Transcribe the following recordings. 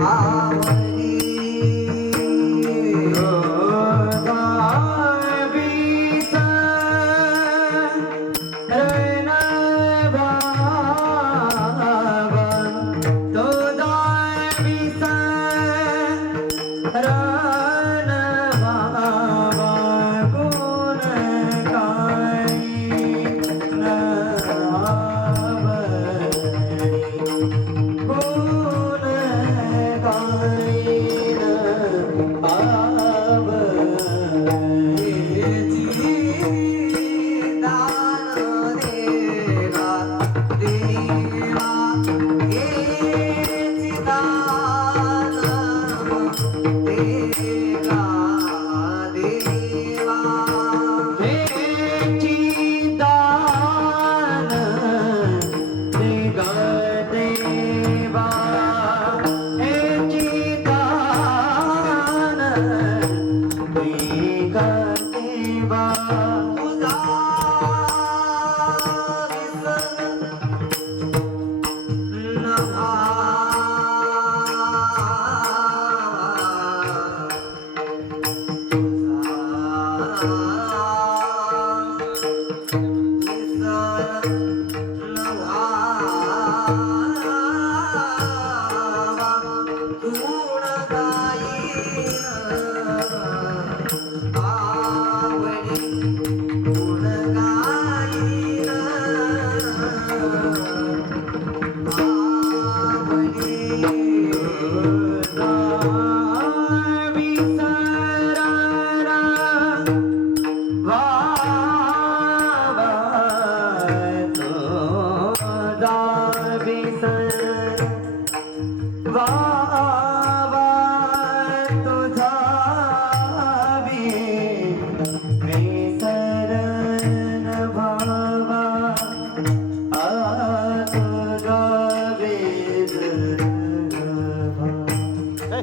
Ah,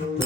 Bye.